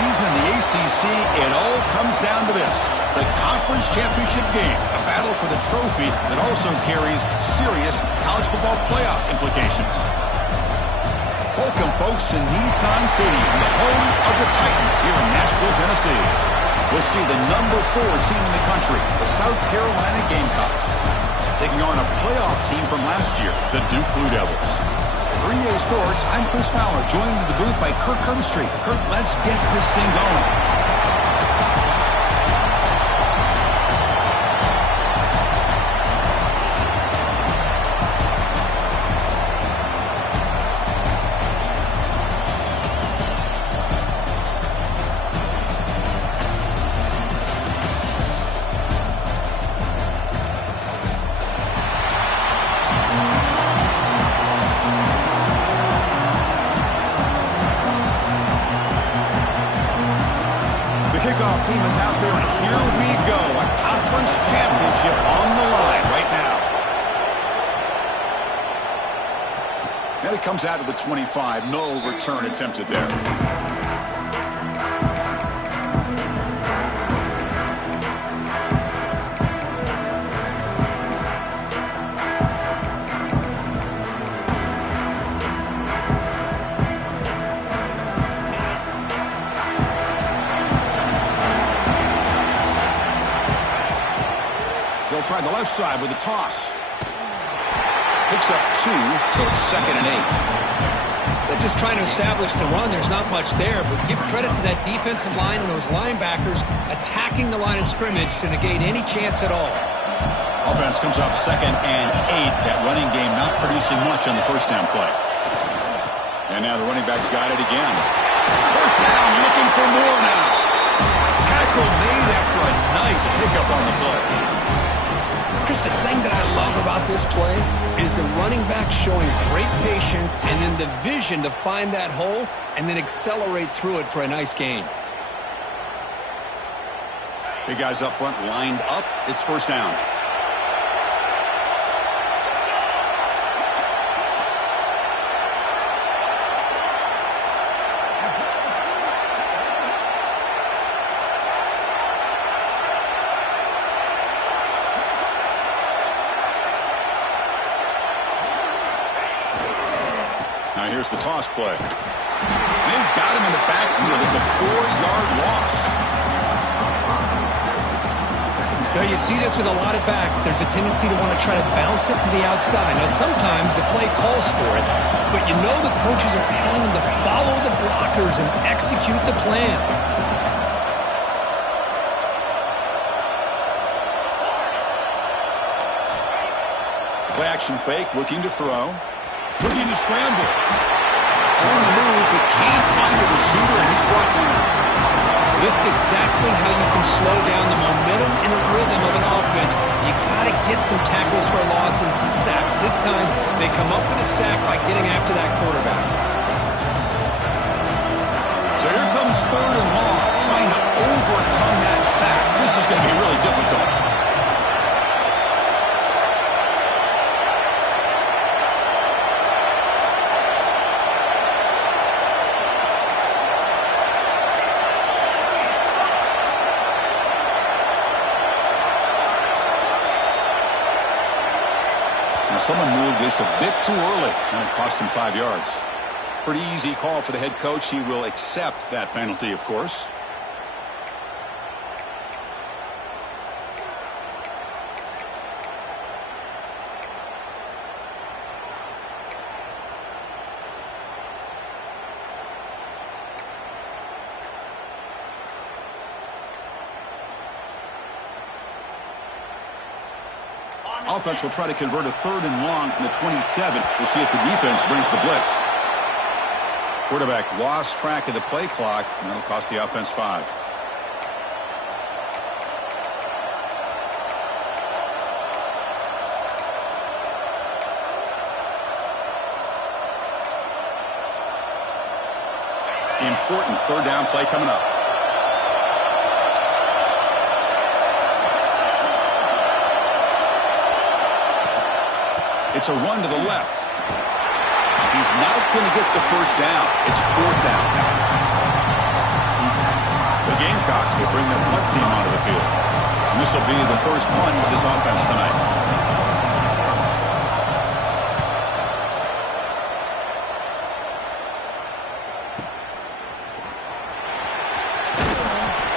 season in the ACC, it all comes down to this: the conference championship game, a battle for the trophy that also carries serious college football playoff implications. Welcome, folks, to Nissan Stadium, the home of the Titans here in Nashville, Tennessee. We'll see the number 4 team in the country, the South Carolina Gamecocks, taking on a playoff team from last year, the Duke Blue Devils. For EA Sports, I'm Chris Fowler, joined in the booth by Kirk Herbstreit. Kirk, let's get this thing going. Kickoff team is out there, and here we go. A conference championship on the line right now. And it comes out of the 25. No return attempted there. They'll try the left side with a toss. Picks up 2, so it's 2nd and 8. They're just trying to establish the run. There's not much there, but give credit to that defensive line and those linebackers attacking the line of scrimmage to negate any chance at all. Offense comes up 2nd and 8. That running game not producing much on the first down play. And now the running back's got it again. First down, looking for more now. Tackle made after a nice pickup on the play. Chris, the thing that I love about this play is the running back showing great patience and then the vision to find that hole and then accelerate through it for a nice gain. Big guys up front lined up. It's first down. Now here's the toss play. They've got him in the backfield. It's a 4-yard loss. Now you see this with a lot of backs. There's a tendency to want to try to bounce it to the outside. Now sometimes the play calls for it, but you know the coaches are telling them to follow the blockers and execute the plan. Play action fake, looking to throw. Looking to scramble. On the move, but can't find a receiver, and he's brought down. This is exactly how you can slow down the momentum and the rhythm of an offense. You got to get some tackles for a loss and some sacks. This time, they come up with a sack by getting after that quarterback. So here comes 3rd and long, trying to overcome that sack. This is going to be really difficult. Someone moved this a bit too early, and it cost him 5 yards. Pretty easy call for the head coach. He will accept that penalty, of course. Offense will try to convert a 3rd and long from the 27. We'll see if the defense brings the blitz. Quarterback lost track of the play clock, and that'll cost the offense 5. Important 3rd down play coming up. It's a run to the left. He's not going to get the first down. It's 4th down. Seahawks will bring their punt team onto the field. And this will be the first punt for this offense tonight.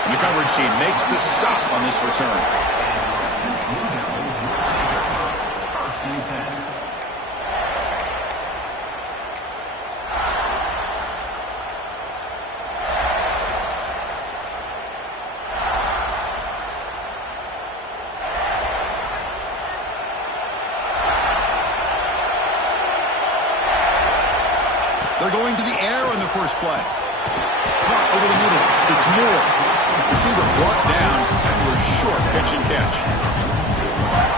And the coverage team makes the stop on this return. They're going to the air on the first play. Caught over the middle. It's Moore. Receiver brought down after a short pitch and catch.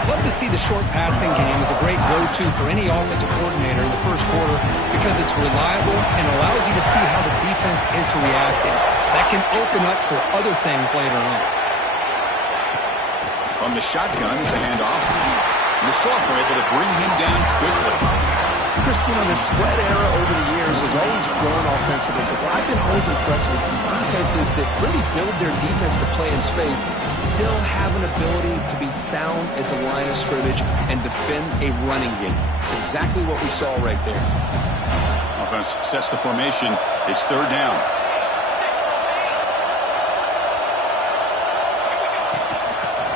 Love to see the short passing game as a great go-to for any offensive coordinator in the first quarter because it's reliable and allows you to see how the defense is reacting. That can open up for other things later on. On the shotgun, it's a handoff. And the Seahawks were able to bring him down quickly. Christian, the spread era over the years has always grown offensively, but what I've been always impressed with defenses that really build their defense to play in space still have an ability to be sound at the line of scrimmage and defend a running game. It's exactly what we saw right there. Offense sets the formation. It's third down.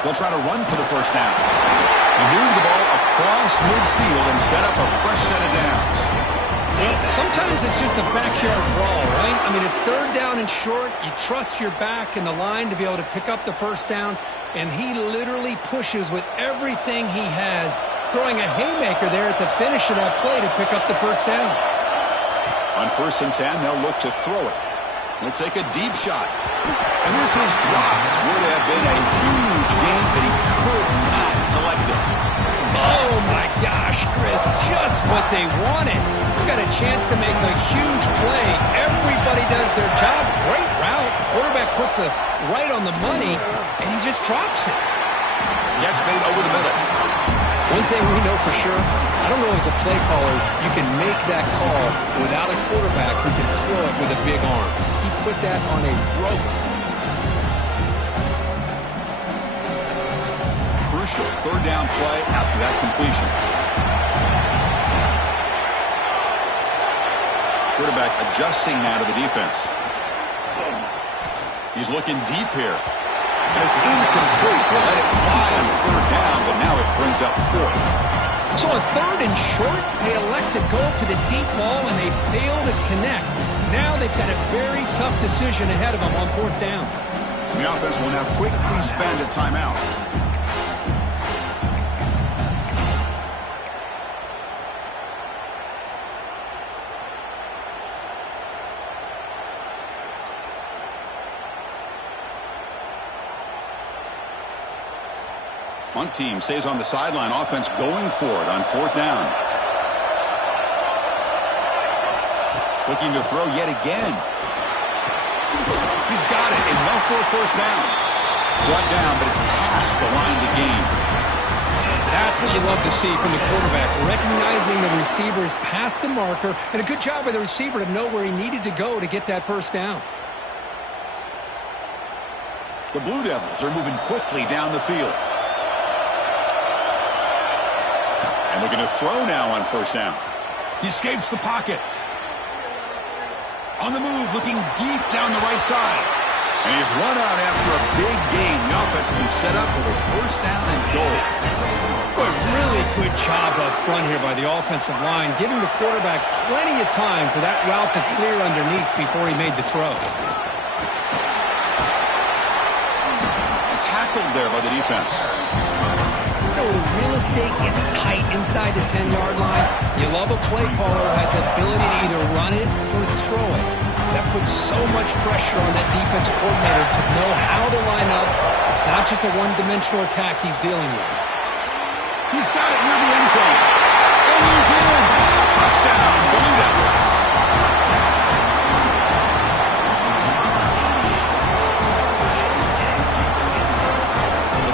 They'll try to run for the first down. They move the ball across midfield and set up a fresh set of downs. Well, sometimes it's just a backyard brawl, right? I mean, it's third down and short. You trust your back and the line to be able to pick up the first down, and he literally pushes with everything he has, throwing a haymaker there at the finish of that play to pick up the first down. On 1st and 10, they'll look to throw it. They'll take a deep shot. And this is dropped. Would have been a huge gain, but he could not collect it. Oh, my gosh, Chris, just what they wanted. You got a chance to make a huge play. Everybody does their job. Great route. Quarterback puts it right on the money, and he just drops it. Catch made over the middle. One thing we know for sure, I don't know as a play caller, you can make that call without a quarterback who can throw it with a big arm. He put that on a rope. Crucial third down play after that completion. Quarterback adjusting now to the defense. He's looking deep here. And it's incomplete. They let it fly on third down, but now it brings up fourth. So on third and short, they elect to go for the deep ball, and they fail to connect. Now they've got a very tough decision ahead of them on fourth down. The offense will now quickly spend a timeout. One team stays on the sideline. Offense going for it on fourth down. Looking to throw yet again. He's got it. Enough for a first down. Brought down, but it's past the line to gain. That's what you love to see from the quarterback. Recognizing the receiver's past the marker, and a good job by the receiver to know where he needed to go to get that first down. The Blue Devils are moving quickly down the field. And looking to throw now on first down. He escapes the pocket. On the move, looking deep down the right side. And he's run out after a big gain. The offense has been set up with a first down and goal. A really good job up front here by the offensive line, giving the quarterback plenty of time for that route to clear underneath before he made the throw. Tackled there by the defense. The real estate gets tight inside the 10-yard line. You love a play caller who has the ability to either run it or throw it. That puts so much pressure on that defensive coordinator to know how to line up. It's not just a one-dimensional attack he's dealing with. He's got it near the end zone. And he's in. Touchdown, Blue Devils.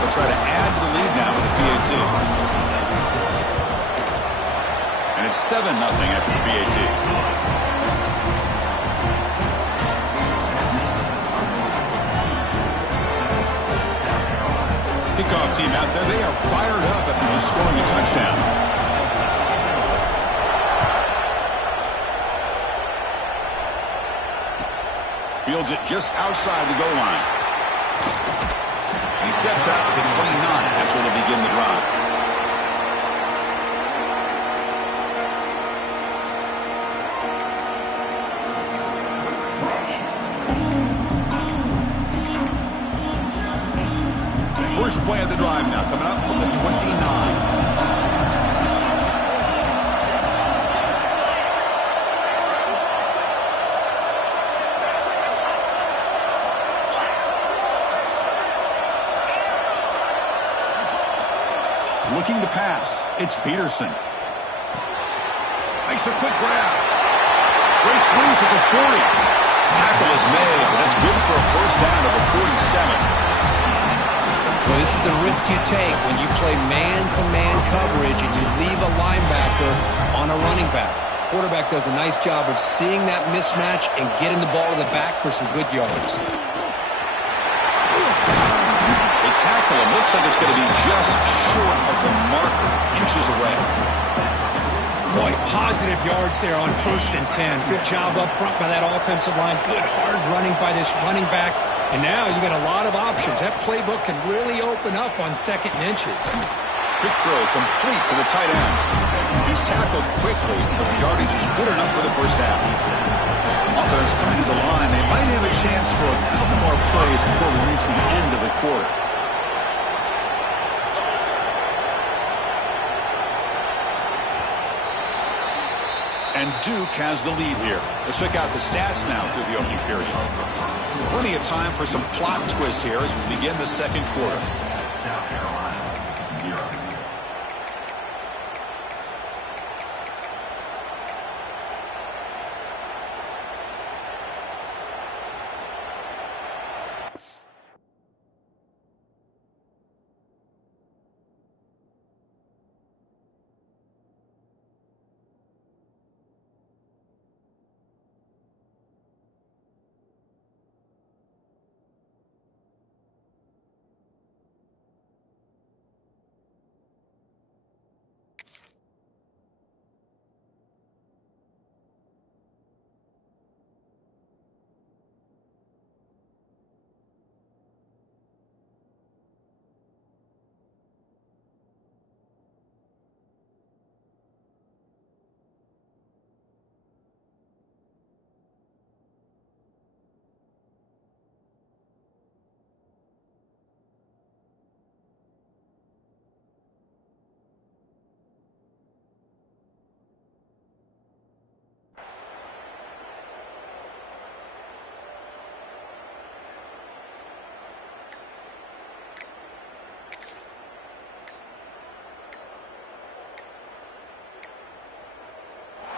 They'll try to add to the lead now with the PAT. And it's 7-0 after the PAT. Kickoff team out there, they are fired up after just scoring a touchdown. Fields it just outside the goal line. He steps out to the 29. That's where they'll begin the drive. First play of the drive now, coming up from the 29. Looking to pass. It's Peterson. Makes a quick grab. Breaks loose at the 40. Tackle is made, but that's good for a first down at the 47. Well, this is the risk you take when you play man-to-man coverage and you leave a linebacker on a running back. Quarterback does a nice job of seeing that mismatch and getting the ball to the back for some good yards. They tackle him. Looks like it's going to be just short of the marker, inches away. Boy, positive yards there on 1st and 10. Good job up front by that offensive line. Good hard running by this running back. And now you got a lot of options. That playbook can really open up on 2nd and inches. Quick throw complete to the tight end. He's tackled quickly, but the yardage is good enough for the first half. Offense coming to the line. They might have a chance for a couple more plays before we reach the end of the quarter. And Duke has the lead here. Let's check out the stats now through the opening period. Plenty of time for some plot twists here as we begin the second quarter. South Carolina, 0.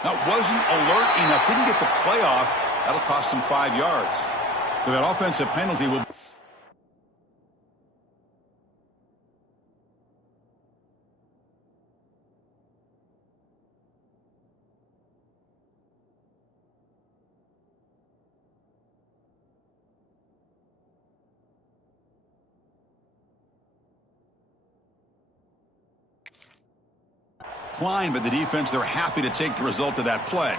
That wasn't alert enough. Didn't get the play off. That'll cost him 5 yards. So that offensive penalty will... Klein, but the defense, they're happy to take the result of that play.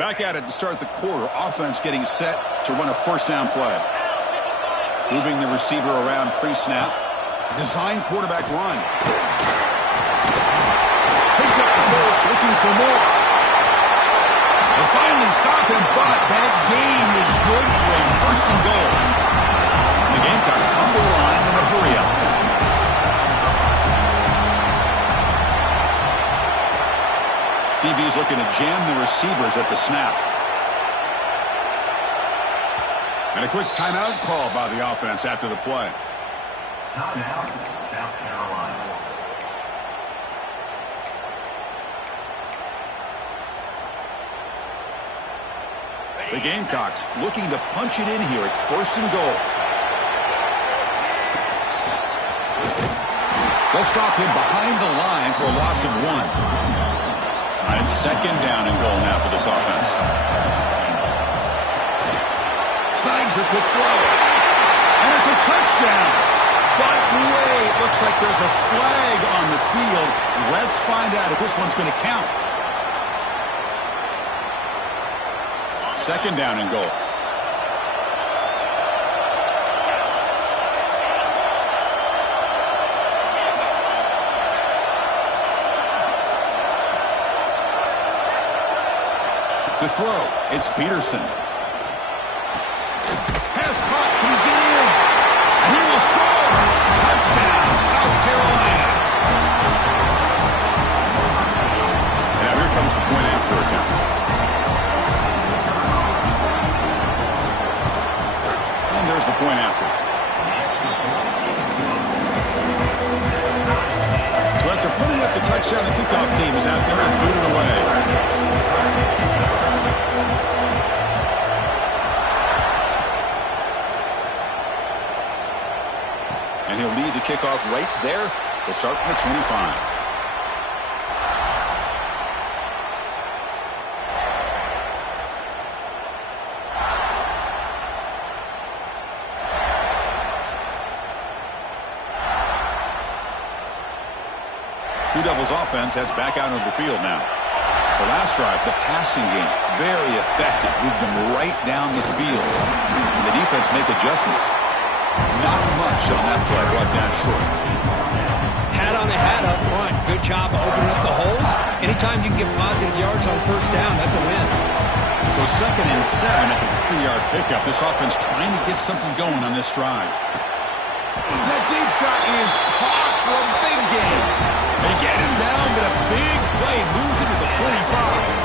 Back at it to start the quarter. Offense getting set to run a first down play. Moving the receiver around pre-snap. Design quarterback run. Picks up the first, looking for more. They finally stop him, but that gain is good for a first and goal. The Gamecocks come to the line in a hurry-up. DB's looking to jam the receivers at the snap. And a quick timeout call by the offense after the play. Timeout, South Carolina. The Gamecocks looking to punch it in here. It's first and goal. They'll stop him behind the line for a loss of 1. And it's second down and goal now for this offense. a quick throw. And it's a touchdown. But wait, looks like there's a flag on the field. Let's find out if this one's going to count. Second down and goal. To throw, it's Peterson. Pass caught, can he get in? And he will score! Touchdown, South Carolina! Now here comes the point after attempt. And there's the point after. So after putting up the touchdown, the kickoff team is out there and booted away. And he'll lead the kickoff right there. He'll start from the 25. Blue Devils offense heads back out onto the field now. The last drive, the passing game, very effective. Moved them right down the field. And the defense make adjustments. Not much on that play, brought down short. Hat on a hat up front. Good job of opening up the holes. Anytime you can get positive yards on first down, that's a win. So 2nd and 7 at the 3-yard pickup. This offense trying to get something going on this drive. That deep shot is caught for a big gain. They get him down, but a big play moves into the 45.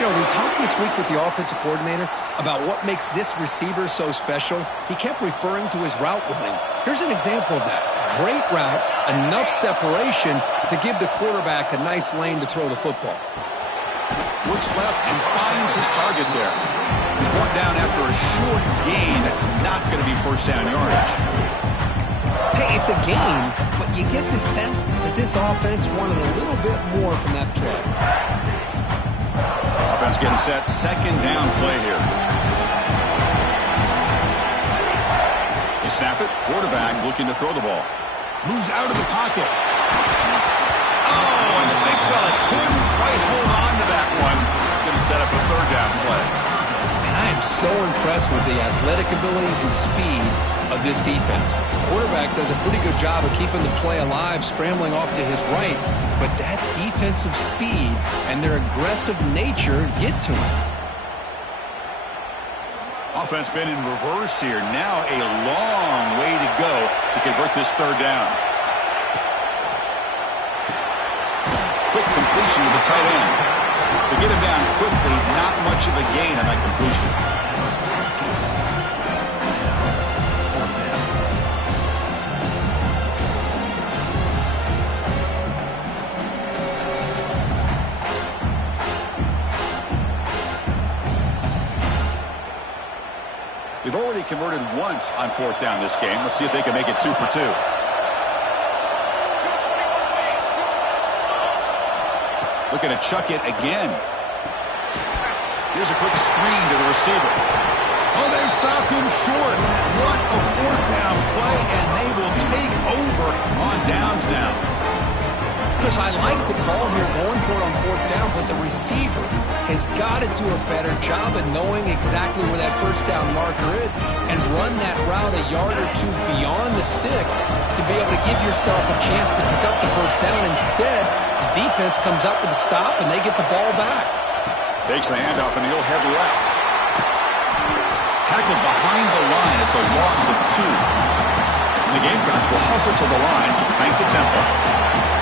You know, we talked this week with the offensive coordinator about what makes this receiver so special. He kept referring to his route running. Here's an example of that. Great route, enough separation to give the quarterback a nice lane to throw the football. Looks left and finds his target there. He's brought down after a short gain. That's not going to be first down yardage. Hey, it's a game, but you get the sense that this offense wanted a little bit more from that play. Offense getting set. Second down play here. They snap it. Quarterback looking to throw the ball. Moves out of the pocket. Oh, and the big fella couldn't quite hold on to that one. Going to set up a third down play. And I am so impressed with the athletic ability and speed of this defense. The quarterback does a pretty good job of keeping the play alive, scrambling off to his right, but that defensive speed and their aggressive nature get to him. Offense been in reverse here. Now a long way to go to convert this third down. Quick completion to the tight end. To get him down quickly, not much of a gain on that completion. We've already converted once on fourth down this game. Let's see if they can make it 2 for 2. Looking to chuck it again. Here's a quick screen to the receiver. Oh, they've stopped him short. What a fourth down play, and they will take over on downs now. Chris, I like the call here going for it on fourth down, but the receiver has got to do a better job of knowing exactly where that first down marker is and run that route a yard or two beyond the sticks to be able to give yourself a chance to pick up the first down. Instead, the defense comes up with a stop and they get the ball back. Takes the handoff and he'll head left. Tackled behind the line. It's a loss of 2. And the Gamecocks will hustle to the line to crank the tempo.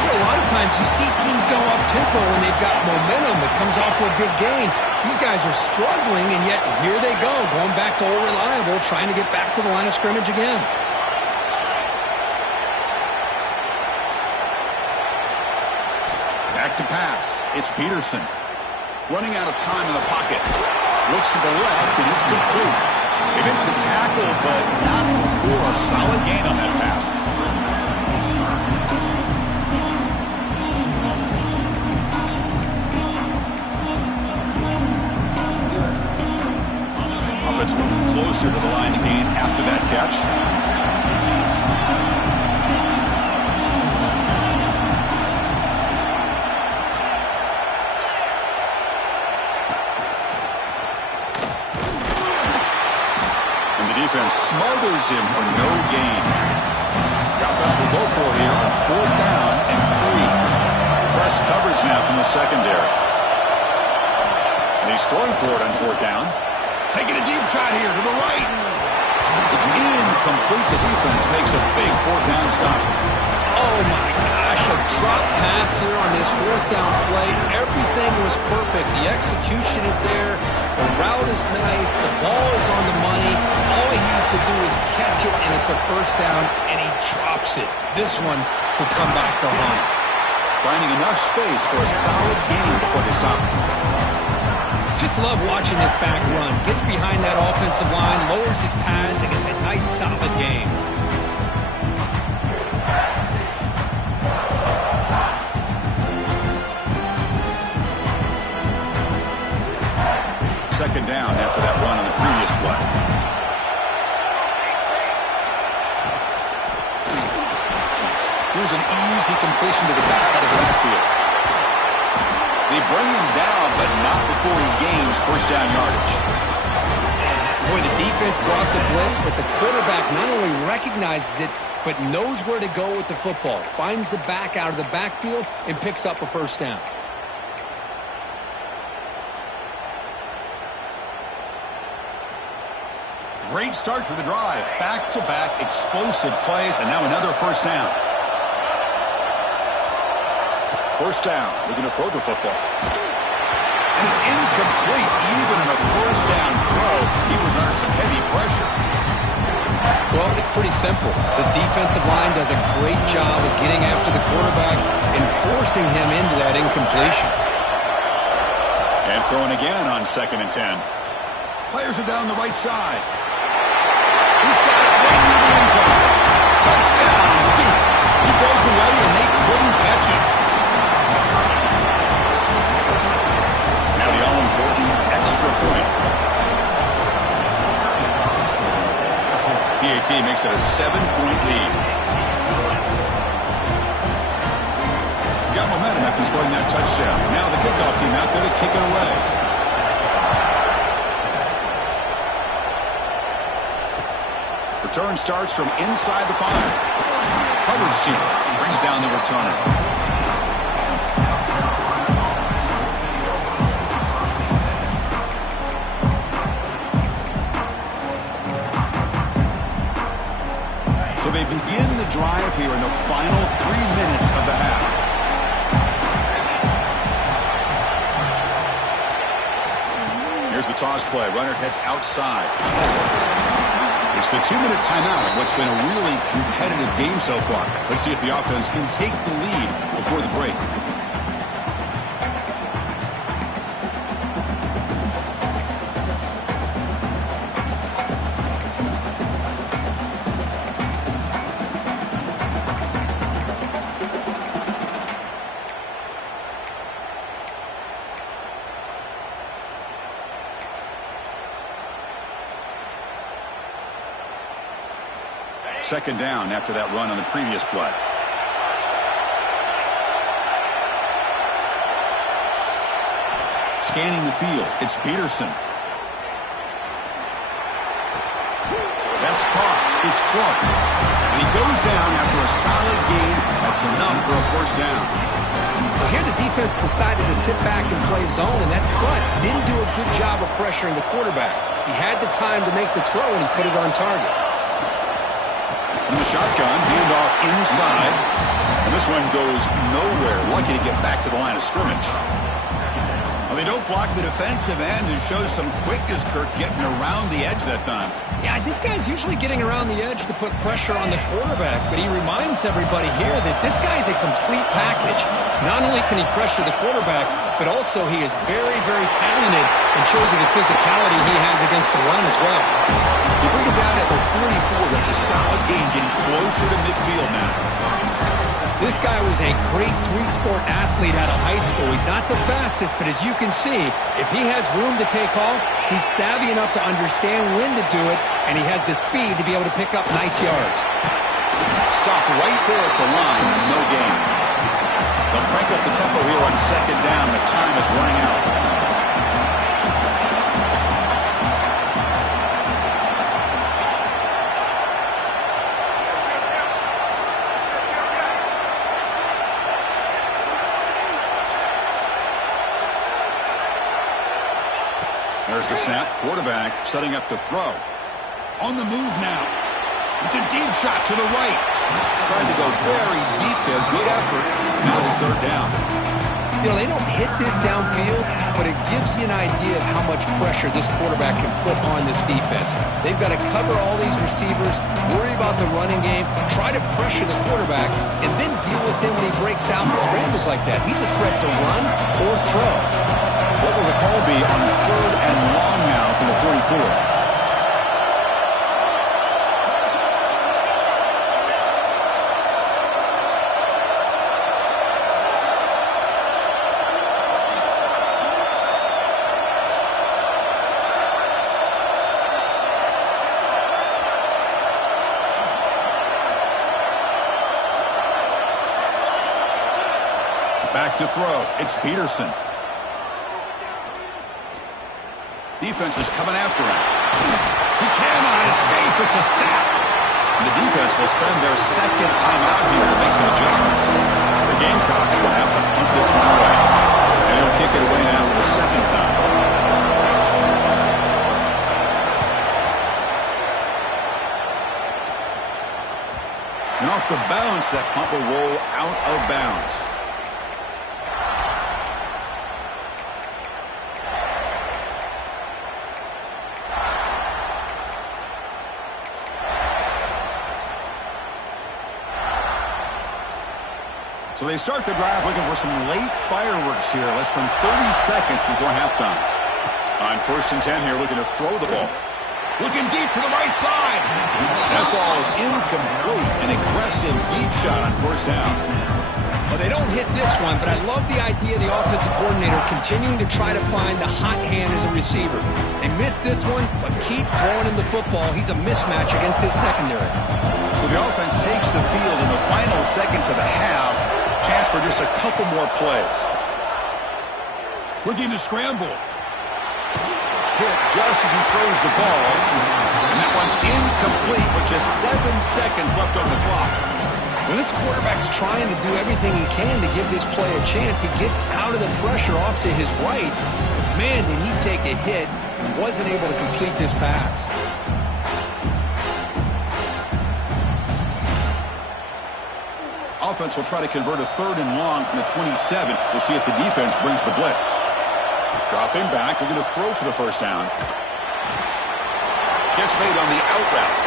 A lot of times you see teams go up-tempo when they've got momentum that comes off to a big gain. These guys are struggling, and yet here they go, going back to old reliable, trying to get back to the line of scrimmage again. Back to pass. It's Peterson. Running out of time in the pocket. Looks to the left, and it's complete. They make the tackle, but not before a solid gain on that pass. Offense moving closer to the line to gain after that catch. And the defense smothers him for no gain. The offense will go for it here on fourth down and 3. Press coverage now from the secondary. And he's throwing for it on fourth down. Taking a deep shot here to the right. It's incomplete. The defense makes a big fourth down stop. Oh, my gosh, a drop pass here on this fourth down play. Everything was perfect. The execution is there. The route is nice. The ball is on the money. All he has to do is catch it, and it's a first down, and he drops it. This one could come back to haunt. Finding enough space for a solid gain before they stop. Just love watching this back run. Gets behind that offensive line, lowers his pads, and gets a nice solid gain. Second down after that run on the previous play. Here's an easy completion to the back out of the backfield. They bring him down, but not before he gains first down yardage. Boy, the defense brought the blitz, but the quarterback not only recognizes it, but knows where to go with the football. Finds the back out of the backfield and picks up a first down. Great start to the drive. Back-to-back explosive plays, and now another first down. First down, looking to throw the football. And it's incomplete. Even in a first down throw, he was under some heavy pressure. Well, it's pretty simple. The defensive line does a great job of getting after the quarterback and forcing him into that incompletion. And throwing again on 2nd and 10. Players are down the right side. He's got it right near the end zone. Touchdown, Duke. He broke away and they couldn't catch him. Now the all-important extra point. PAT makes it a 7-point lead. got momentum after scoring that touchdown. Now the kickoff team out there to kick it away. Return starts from inside the 5. Coverage team brings down the returner. So they begin the drive here in the final 3 minutes of the half. Here's the toss play. Runner heads outside. It's the 2-minute timeout of what's been a really competitive game so far. Let's see if the offense can take the lead before the break. Second down after that run on the previous play. Scanning the field, it's Peterson. That's caught. It's Clark. And he goes down after a solid gain. That's enough for a first down. Well, here the defense decided to sit back and play zone, and that front didn't do a good job of pressuring the quarterback. He had the time to make the throw, and he put it on target. In the shotgun, handoff inside. And this one goes nowhere. Lucky to get back to the line of scrimmage. Well, they don't block the defensive end and shows some quickness, Kirk, getting around the edge that time. Yeah, this guy's usually getting around the edge to put pressure on the quarterback, but he reminds everybody here that this guy's a complete package. Not only can he pressure the quarterback, but also he is very, very talented and shows you the physicality he has against the run as well. You bring him down at the 44. That's a solid gain, getting closer to midfield now. This guy was a great three-sport athlete out of high school. He's not the fastest, but as you can see, if he has room to take off, he's savvy enough to understand when to do it, and he has the speed to be able to pick up nice yards. Stop right there at the line, no gain. They'll crank up the tempo here on second down. The time is running out. There's the snap. Quarterback setting up to throw. On the move now. It's a deep shot to the right. Trying to go very deep there. Good effort. Now it's third down. You know, they don't hit this downfield, but it gives you an idea of how much pressure this quarterback can put on this defense. They've got to cover all these receivers, worry about the running game, try to pressure the quarterback, and then deal with him when he breaks out and scrambles like that. He's a threat to run or throw. What will the call be on third and long now from the 44? Back to throw. It's Peterson. Defense is coming after him. He cannot escape. It's a sack. And the defense will spend their second time out here to make some adjustments. The Gamecocks will have to punt this one away. And he'll kick it away now for the second time. And off the bounce, that punt will roll out of bounds. So they start the drive looking for some late fireworks here, less than 30 seconds before halftime. On 1st and 10 here, looking to throw the ball. Looking deep to the right side. That ball is incomplete. An aggressive deep shot on 1st down. Well, they don't hit this one, but I love the idea of the offensive coordinator continuing to try to find the hot hand as a receiver. They missed this one, but keep throwing him the football. He's a mismatch against his secondary. So the offense takes the field in the final seconds of the half. Chance for just a couple more plays. Looking to scramble. Hit just as he throws the ball. And that one's incomplete with just 7 seconds left on the clock. When this quarterback's trying to do everything he can to give this play a chance, he gets out of the pressure off to his right. But man, did he take a hit and wasn't able to complete this pass. Offense will try to convert a 3rd and long from the 27. We'll see if the defense brings the blitz. Dropping back, they're going to throw for the first down. Catch made on the out route.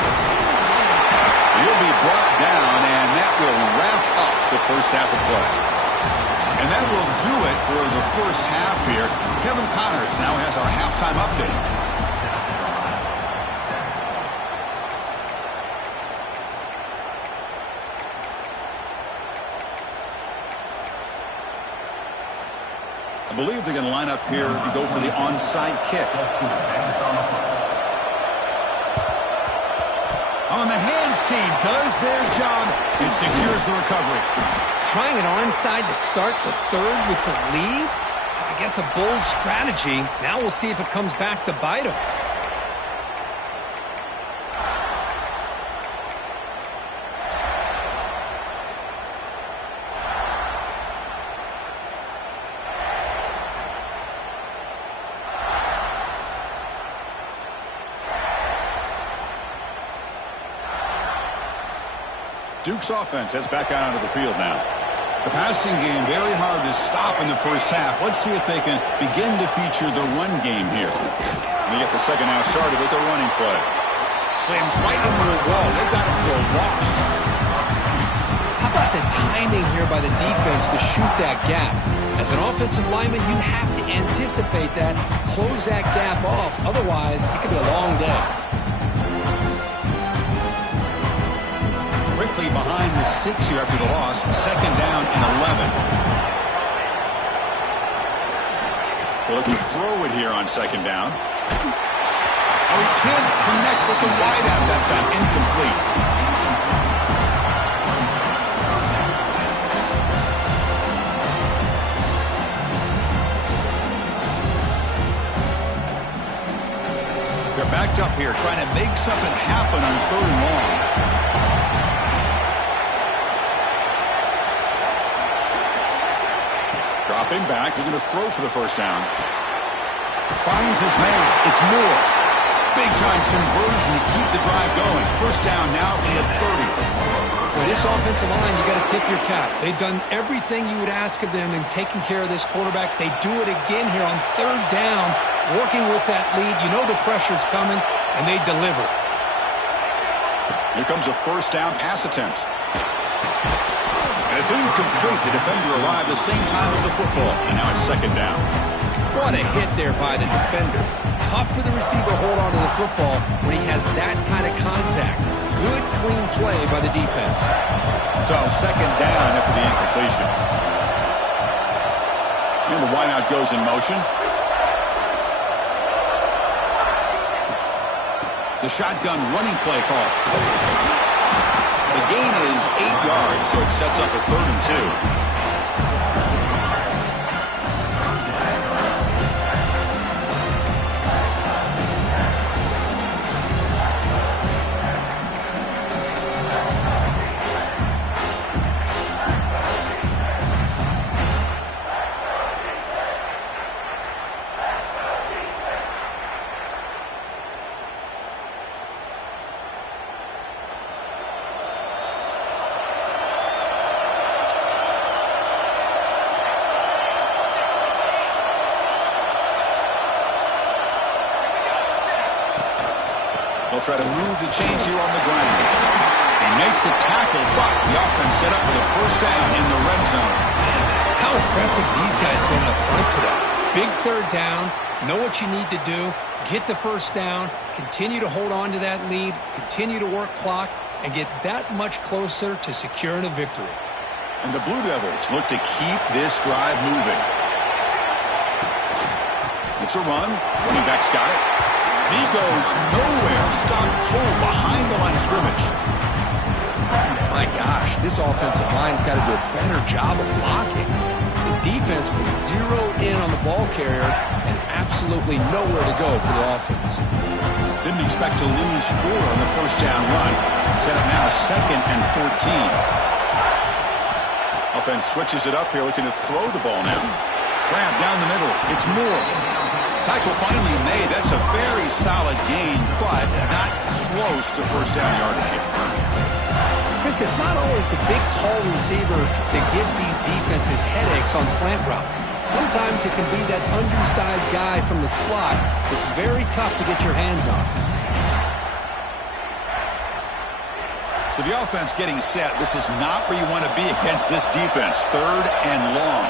He'll be brought down, and that will wrap up the first half of play. And that will do it for the first half here. Kevin Connors now has our halftime update. I believe they're going to line up here and go for the onside kick. On the hands, team, because there's John. It secures the recovery. Trying it onside to start the 3rd with the lead? It's, I guess, a bold strategy. Now we'll see if it comes back to bite him. Duke's offense heads back out onto the field now. The passing game very hard to stop in the first half. Let's see if they can begin to feature the run game here. They get the second half started with a running play. Slams right into the wall. They've got it for a loss. How about the timing here by the defense to shoot that gap? As an offensive lineman, you have to anticipate that, close that gap off. Otherwise, it could be a long day. Quickly behind the sticks here after the loss. 2nd down and 11. They're looking to throw it here on 2nd down. Oh, he can't connect with the wide out that time. Incomplete. They're backed up here trying to make something happen on 3rd and long. Dropping back, they're going to throw for the first down. Finds his man. It's Moore. Big-time conversion to keep the drive going. First down now from the 30. For this offensive line, you got to tip your cap. They've done everything you would ask of them in taking care of this quarterback. They do it again here on 3rd down, working with that lead. You know the pressure's coming, and they deliver. Here comes a first down pass attempt. And it's incomplete. The defender arrived the same time as the football. And now it's 2nd down. What a hit there by the defender. Tough for the receiver to hold on to the football when he has that kind of contact. Good, clean play by the defense. So 2nd down after the incompletion. And the wideout goes in motion. The shotgun running play call. The gain is 8 yards, so it sets up a 3rd and 2. They'll try to move the chains here on the ground. They make the tackle, but the offense set up for the first down in the red zone. How impressive these guys been up front today. Big 3rd down, know what you need to do, get the first down, continue to hold on to that lead, continue to work clock, and get that much closer to securing a victory. And the Blue Devils look to keep this drive moving. It's a run. Running back's got it. He goes nowhere. Stopped cold behind the line of scrimmage. My gosh, this offensive line's got to do a better job of blocking. The defense was zeroed in on the ball carrier and absolutely nowhere to go for the offense. Didn't expect to lose 4 on the first down run. Set up now 2nd and 14. Offense switches it up here, looking to throw the ball now. Grab down the middle. It's Moore. Tackle finally made. That's a very solid gain, but not close to first down yardage yet. Chris, it's not always the big, tall receiver that gives these defenses headaches on slant routes. Sometimes it can be that undersized guy from the slot that's very tough to get your hands on. So the offense getting set. This is not where you want to be against this defense. 3rd and long.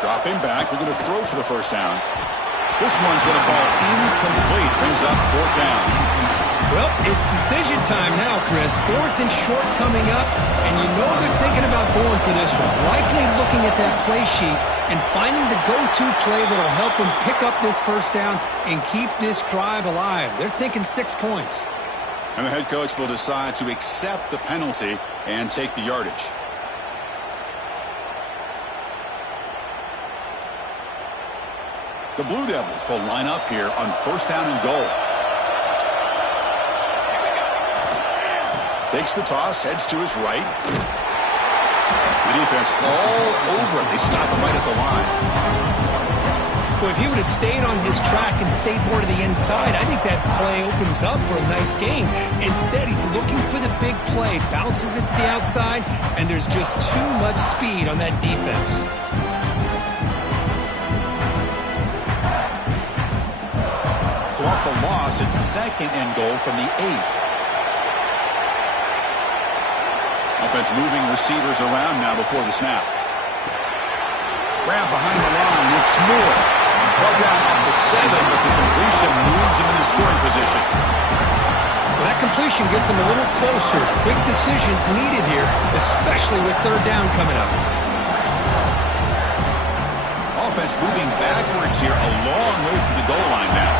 Dropping back. We're going to throw for the first down. This one's going to fall incomplete. Brings up 4th down. Well, it's decision time now, Chris. 4th and short coming up, and you know they're thinking about going for this one. Likely looking at that play sheet and finding the go-to play that'll help them pick up this first down and keep this drive alive. They're thinking 6 points. And the head coach will decide to accept the penalty and take the yardage. The Blue Devils will line up here on first down and goal. Takes the toss, heads to his right. The defense all over it. They stop him right at the line. Well, if he would have stayed on his track and stayed more to the inside, I think that play opens up for a nice gain. Instead, he's looking for the big play, bounces it to the outside, and there's just too much speed on that defense. So off the loss, it's 2nd and goal from the 8. Offense moving receivers around now before the snap. Grab behind the line. It's Moore. Brought down at the 7, but the completion moves him into scoring position. Well, that completion gets him a little closer. Quick decisions needed here, especially with 3rd down coming up. Offense moving backwards here, a long way from the goal line now.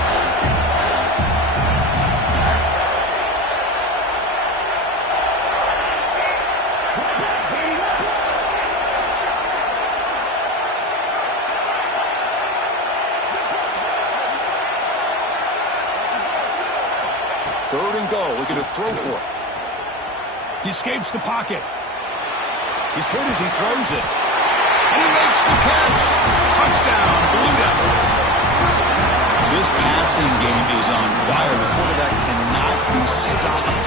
Third and goal, looking to throw for it. He escapes the pocket. He's hit as he throws it. And he makes the catch. Touchdown, Blue Devils. This passing game is on fire. The quarterback cannot be stopped.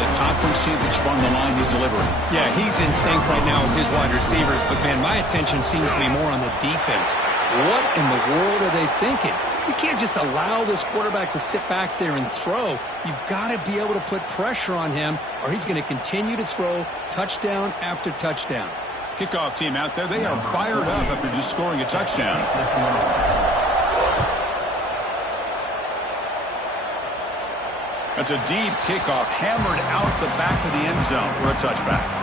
The conference championship on the line he's delivering. Yeah, he's in sync right now with his wide receivers, but, man, my attention seems to be more on the defense. What in the world are they thinking? You can't just allow this quarterback to sit back there and throw. You've got to be able to put pressure on him, or he's going to continue to throw touchdown after touchdown. Kickoff team out there, they are fired up after just scoring a touchdown. That's a deep kickoff, hammered out the back of the end zone for a touchback.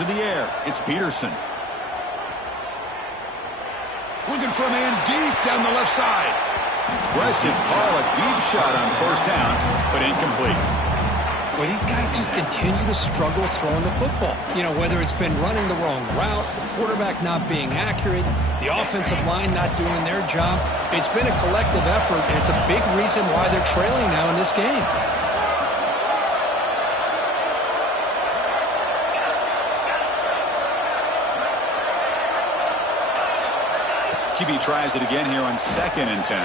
To the air, it's Peterson. Looking for a man deep down the left side. Aggressive call, a deep shot on first down, but incomplete. Well, these guys just continue to struggle throwing the football. You know, whether it's been running the wrong route, the quarterback not being accurate, the offensive line not doing their job. It's been a collective effort, and it's a big reason why they're trailing now in this game. QB tries it again here on 2nd and 10.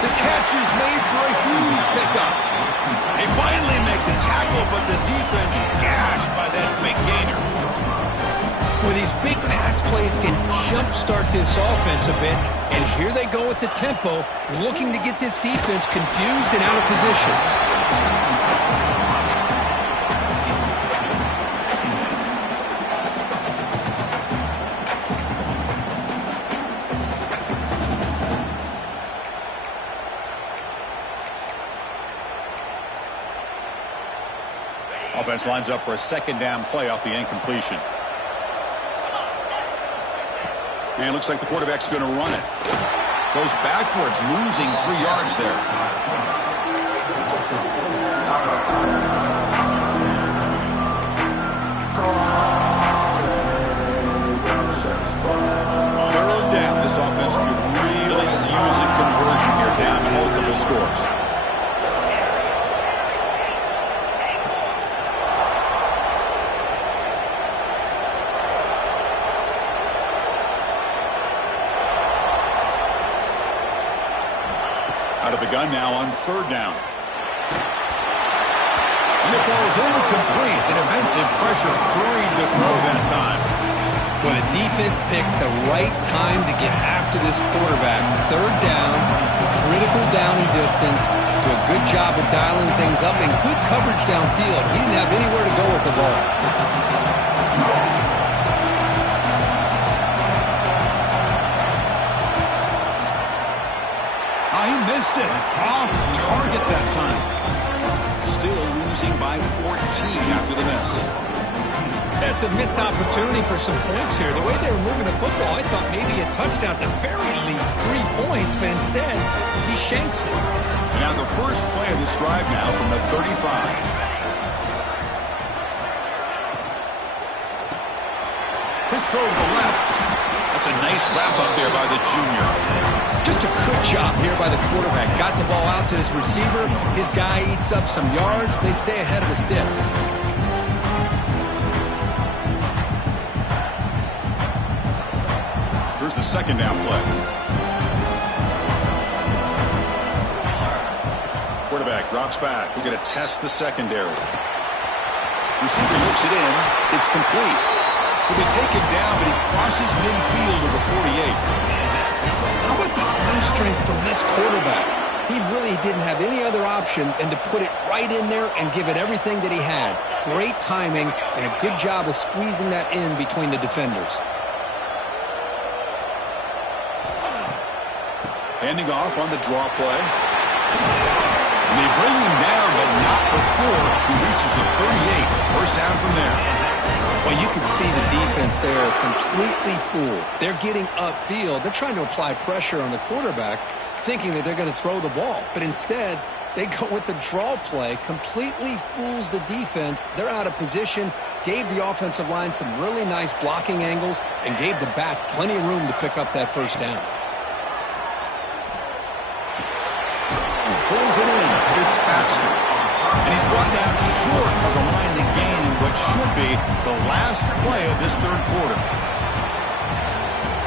The catch is made for a huge pickup. They finally make the tackle, but the defense gashed by that big gainer. Well, these big pass plays can jumpstart this offense a bit, and here they go with the tempo, looking to get this defense confused and out of position. Offense lines up for a second down play off the incompletion. And it looks like the quarterback's going to run it. Goes backwards, losing 3 yards there. Third down. This offense could really use a conversion here, down multiple scores. Out of the gun now on third down. And it falls incomplete. The defensive pressure hurried to throw that time. Well, the defense picks the right time to get after this quarterback. Third down, critical down and distance. Do a good job of dialing things up and good coverage downfield. He didn't have anywhere to go with the ball. He missed it. Off target that time. Still losing by 14 after the miss. That's a missed opportunity for some points here. The way they were moving the football, I thought maybe a touchdown, at the very least 3 points, but instead he shanks it. And now the first play of this drive now from the 35. Quick throw to the left. That's a nice wrap up there by the junior. Just a good job here by the quarterback. Got the ball out to his receiver. His guy eats up some yards. They stay ahead of the sticks. Here's the second down play. Quarterback drops back. We're going to test the secondary. Receiver looks it in. It's complete. He'll be taken down, but he crosses midfield to the 48. How about the arm strength from this quarterback? He really didn't have any other option than to put it right in there and give it everything that he had. Great timing and a good job of squeezing that in between the defenders. Handing off on the draw play. And they bring him down, but not before he reaches the 38. First down from there. Well, you can see the defense there completely fooled. They're getting upfield. They're trying to apply pressure on the quarterback, thinking that they're going to throw the ball. But instead, they go with the draw play, completely fools the defense. They're out of position, gave the offensive line some really nice blocking angles, and gave the back plenty of room to pick up that first down. Pulls it in. It's Baxter. And he's brought down short of the line to gain what should be the last play of this third quarter.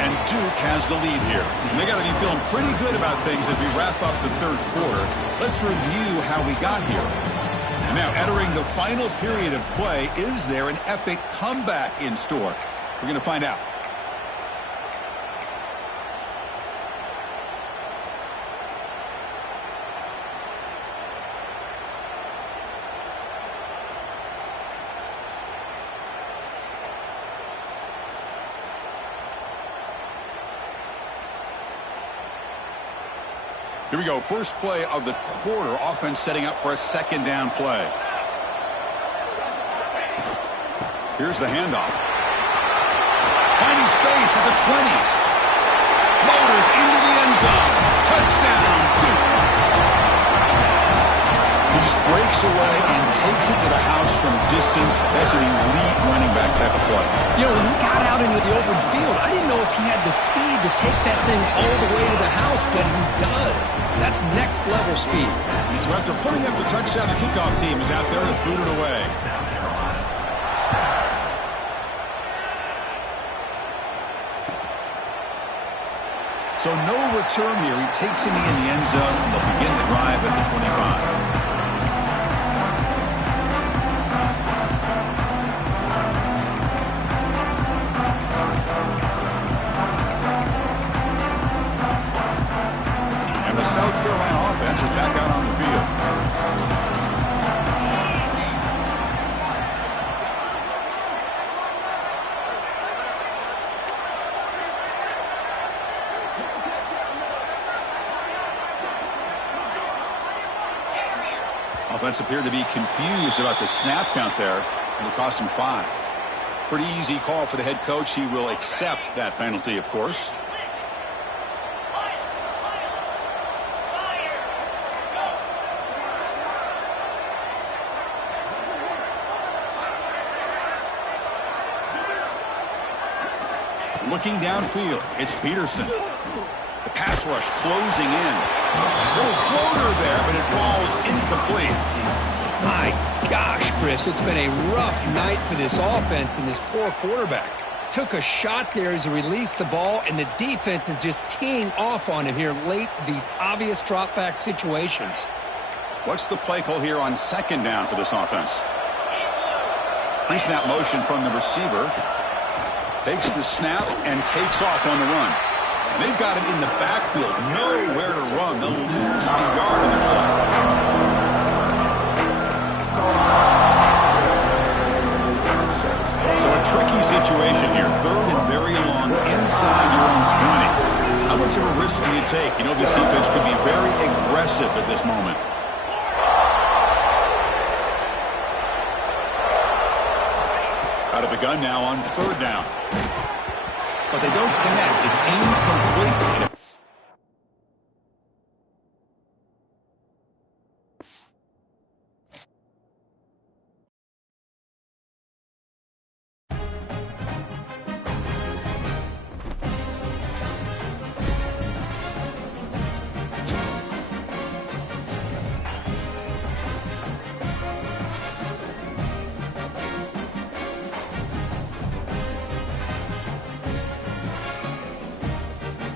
And Duke has the lead here. And they got to be feeling pretty good about things as we wrap up the third quarter. Let's review how we got here. And now entering the final period of play, is there an epic comeback in store? We're going to find out. Here we go. First play of the quarter. Offense setting up for a second down play. Here's the handoff. Finding space at the 20. Motors into the end zone. Touchdown, Duke. He just breaks away and takes it to the house from distance. That's an elite running back type of play. You know, when he got out into the open field, I didn't know if he had the speed to take that thing all the way to the house, but he does. That's next level speed. So after putting up the touchdown, the kickoff team is out there to boot it away. So no return here. He takes it in the end zone, and they'll begin the drive at the 25. And the South Carolina offense is back out on the field. Defense appeared to be confused about the snap count there, and it cost him 5. Pretty easy call for the head coach. He will accept that penalty, of course. Looking downfield, it's Peterson. The pass rush closing in. Little floater there, but it falls incomplete. My gosh, Chris, it's been a rough night for this offense and this poor quarterback. Took a shot there as he released the ball, and the defense is just teeing off on him here late in these obvious drop-back situations. What's the play call here on 2nd down for this offense? Pre-snap motion from the receiver. Takes the snap and takes off on the run. And they've got him in the backfield. Nowhere to run. They'll lose a yard on the play. So a tricky situation here. 3rd and very long inside your own 20. How much of a risk do you take? You know, this defense could be very aggressive at this moment. Out of the gun now on 3rd down. But they don't connect. It's incomplete.